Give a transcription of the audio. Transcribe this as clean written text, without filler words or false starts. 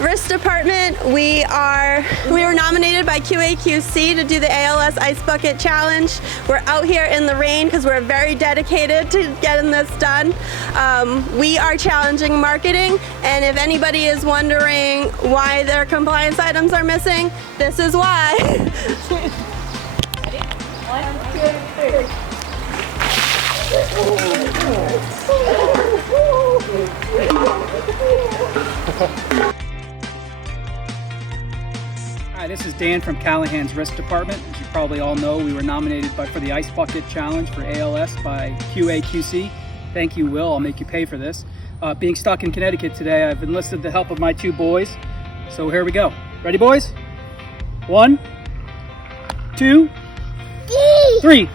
Risk department, we were nominated by QAQC to do the ALS Ice Bucket Challenge. We're out here in the rain because we're very dedicated to getting this done. We are challenging marketing, and if anybody is wondering why their compliance items are missing, this is why. 1, 2, 3. Hi, this is Dan from Callahan's Risk Department. As you probably all know, we were nominated for the Ice Bucket Challenge for ALS by QAQC. Thank you, Will. I'll make you pay for this. Being stuck in Connecticut today, I've enlisted the help of my 2 boys. So here we go. Ready, boys? 1, 2, 3.